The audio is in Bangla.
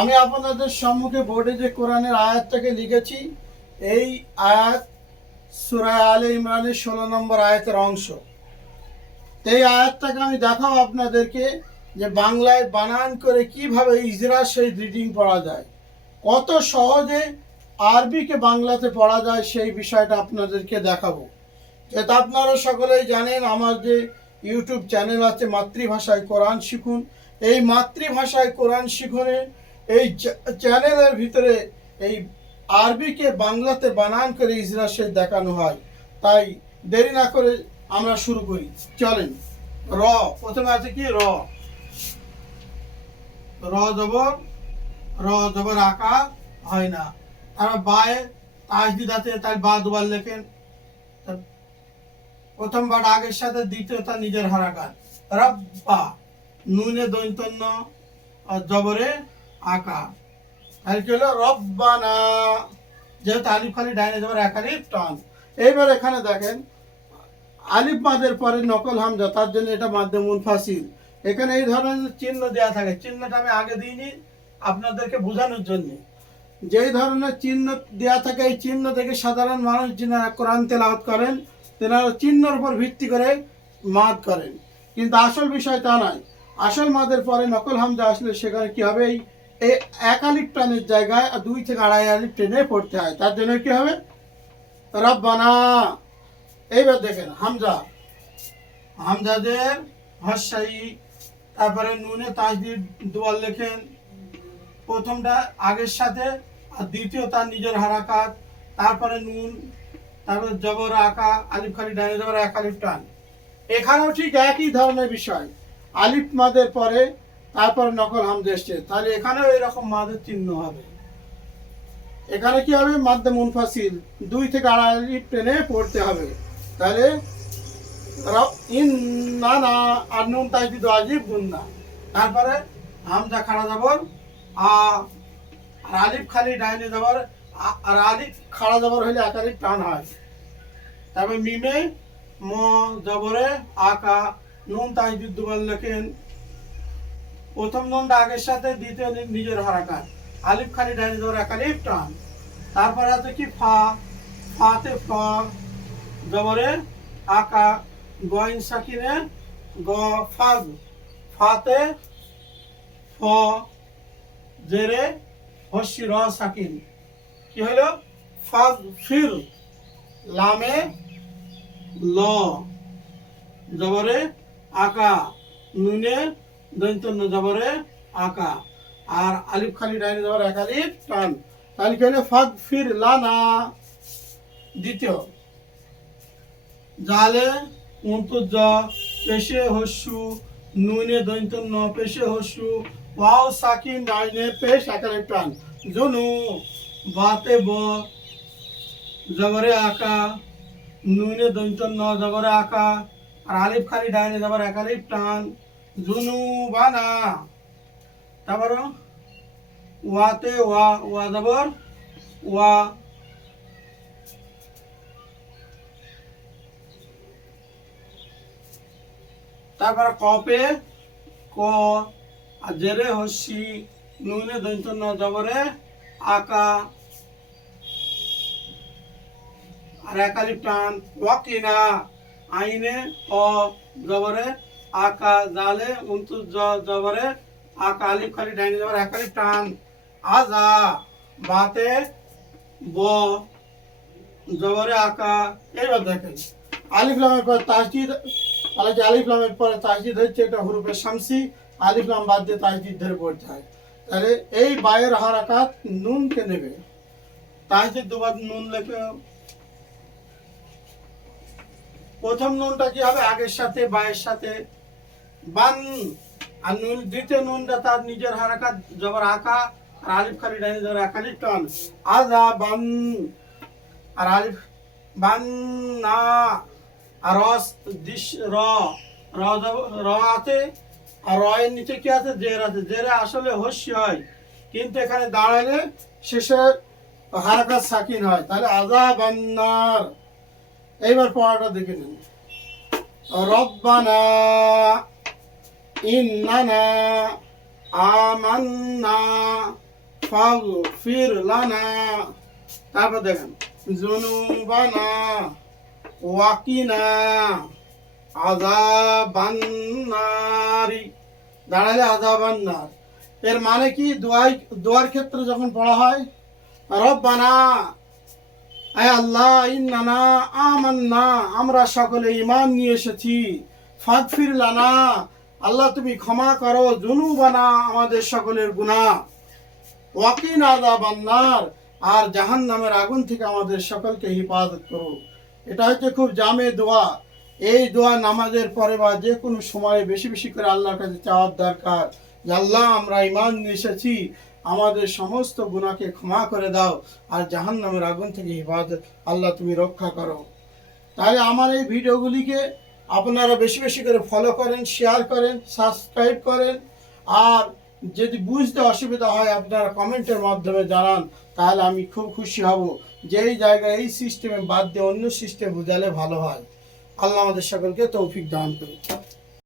আমি আপনাদের সম্মুখে বোর্ডে যে কোরআনের আয়াতটাকে লিখেছি, এই আয়াত সুরায় আলে ইমরানের ষোলো নম্বর আয়াতের অংশ। এই আয়াতটাকে আমি দেখাবো আপনাদেরকে যে বাংলায় বানান করে কীভাবে ইজরা সেই রিডিং পড়া যায়। কত সহজে আরবিকে বাংলাতে পড়া যায় সেই বিষয়টা আপনাদেরকে দেখাবো। যেটা আপনারা সকলেই জানেন, আমার যে ইউটিউব চ্যানেল আছে মাতৃভাষায় কোরআন শিখুন, এই মাতৃভাষায় কোরআন শিখুনে এই চ্যানেলের ভিতরে এই আরবিকে বাংলাতে বানান করে ইজরা সেই দেখানো হয়। তাই দেরি না করে আমরা শুরু করি। চলেন। র, প্রথমে আছে কি? র। হয় না। আর বায়ে তাজদিদ আছে, তাই বা দুবার লেখেন। প্রথমবার আগের সাথে দ্বিতীয়টা নিজের হারাকার। রব্বা, নুনে দৈন্তন্য আর জবরে আঁকা তাহলে কি হলো? রব্বানা। যেহেতু আলিফ খালি ডাইনে জবর এক আলিফ টান। এইবার এখানে দেখেন, আলিফ মাদের পরে নকল হামজা, তার জন্য এটা মাধ্যম মুনফাসিল। এখানে এই ধরনের চিহ্ন দেওয়া থাকে, চিহ্নটা আমি আগে দিইনি আপনাদেরকে বোঝানোর জন্য। যেই ধরনের চিহ্ন দেওয়া থাকে, এই চিহ্ন থেকে সাধারণ মানুষ যিনারা কোরআন তেলাওয়াত করেন, তেনারা চিহ্নর উপর ভিত্তি করে মাদ করেন। কিন্তু আসল বিষয় তা নয়। আসল মাদের পরে নকল হামজা আসলে সেখানে কি হবে? এই এই এক আলিফ টানের জায়গায় আর দুই থেকে আড়াই আলিফ টেনে পড়তে হয়। তার জন্য কি হবে? রব্বানা। এইবার দেখেন, হামজা। হামজাদের হসাই তারপরে নুনে তাজদিদ দুয়ার লেখেন। প্রথমটা আগের সাথে, আর দ্বিতীয় তার নিজের হারাকাত। তারপরে নুন, তারপরে জবর আঁকা, আলিফ খালি ডানে জবর, এক আলিফ টান। এখানেও ঠিক একই ধরনের বিষয়। আলিফ মাদের পরে তারপরে নকল হামজা এসছে। তাহলে এখানেও এরকম মাদের চিহ্ন হবে। এখানে কি হবে? মাধ্যম মুনফাসিল। দুই থেকে আড়াই টেনে পড়তে হবে। তাহলে ইন না না আর নুন তাজদিদ আজিব গুন্না তারপরে হামজা খাড়া যাবর আর আলিফ খালি ডাইনে যাবর আর আলিফ খাড়া যাবর হলে আলিফ টান হয়। তারপরে মিমে ম জবরে আকা নুন তাজদিদ দুবার লেখেন প্রথম নুনটা আগের সাথে, দ্বিতীয় নি- নিজের হারাকার। আলিফ খালি ডাইনে এক আলিফ টান। তারপরে আছে কি ফা? ফাতে ফ জবরে আকা গইন সাকিনে গ, ফাজ ফাতে ফ, জেরে হসি র সাকিন। কি হলো ফাজ ফির লামে ল জবরে আকা নুনে দৈন্তন্য জবরে আকা। আর আলিফ খালি ডাইনে জবর এক আলিফ, টান। তাহলে কি হলো ফির লানা। দ্বিতীয়, জালে অন্তর্জ পেশে হস্যু, নুনে দৈন্তন্য পেশে হস্যু। ওয়াও সাকিন ডাইনে পেশ আকারে টান। জুনু, বাতে ব, জবরে আকা। নুনে দৈন্তন্য জবরে আকা। আর আলিফ খালি ডাইনে জবর এক আলিফ, টান। জুনু বানা। তারপর ওয়াতে ওয়া ওয়া জবর ওয়া। তারপরে কপে ক, আর জেরে হসি, নুনে দৈন্ত ন জবরে আকা। আর একালি টান ওয়াকিনা আইনে অ জবরে আকা জালে উন্তু জবরে, আকা আলিফ খালি ডাইনে জবরে একালি টান। আজা, বাতে, ব, জবরে আকা, এইবার দেখেন। আলিফ লামের পর তাসজিদ তাহলে যে আলিফ লামের পরে তাসজিদ হচ্ছে এটা হুরুফে শামসি, আলিফ লাম বাদ দিয়ে তাসজিদ ধরে পড়তে হয়। তাহলে এই বায়ের হারাকাত নুনকে নেবে? তাসজিদ দুবার নুন লেখে। প্রথম নুনটা কি হবে? আগের সাথে, বায়ের সাথে। বান আর নুন দ্বিতীয় নুনটা তার নিজের হারাকাত জবর আকা আর আলিফ খালি ডাইনে জবর এক আলিফ টান। আজা বান আর আলিফ বান না আর রস দিশ র। র আছে আর রয়ের নিচে কি আছে? জের আছে। জেরে আসলে হস্যি হয়। কিন্তু এখানে দাঁড়ালে শেষে হারাকাত সাকিন হয়। তাহলে আজা বান্নার এইবার পড়াটা দেখে নিন। রব্বানা ইন্নানা আমান্না, ফাগফির লানা। তারপর দেখেন, জুনুবানা, ওয়াকিনা, আযাবান্নারি। দাঁড়ালে আযাবান্নার। এর মানে কি? দোয়াই, দোয়ার ক্ষেত্রে যখন পড়া হয়, রব্বানা, আয় আল্লাহ, ইন্নানা আমান্না, আমরা সকলে ইমান নিয়ে এসেছি। ফাগফির লানা আল্লাহ, তুমি ক্ষমা করো জুনু বানা আমাদের সকলের গুনাহ। ওয়াকিন আযাবান্নার, আর জাহান্নামের আগুন থেকে আমাদের সকলকে হিফাজত করো। এটা হচ্ছে খুব জামে দোয়া। এই দোয়া নামাজের পরে বা যে কোনো সময়ে বেশি বেশি করে আল্লাহর কাছে চাওয়ার দরকার। আল্লাহ, আমরা ইমান এসেছি। আমাদের সমস্ত গুনাহকে ক্ষমা করে দাও, আর জাহান্নামের আগুন থেকে হিফাজত আল্লাহ, তুমি রক্ষা করো। তাহলে আমার এই ভিডিওগুলিকে আপনারা বেশি বেশি করে ফলো করেন শেয়ার করেন সাবস্ক্রাইব করেন। আর যদি বুঝতে অসুবিধা হয়, আপনারা কমেন্টের মাধ্যমে জানান, তাহলে আমি খুব খুশি হব। যে এই জায়গায় এই সিস্টেমে বাদ দিয়ে অন্য সিস্টেম বোঝালে ভালো হয়। আল্লাহ আমাদের সকলকে তৌফিক দান করুন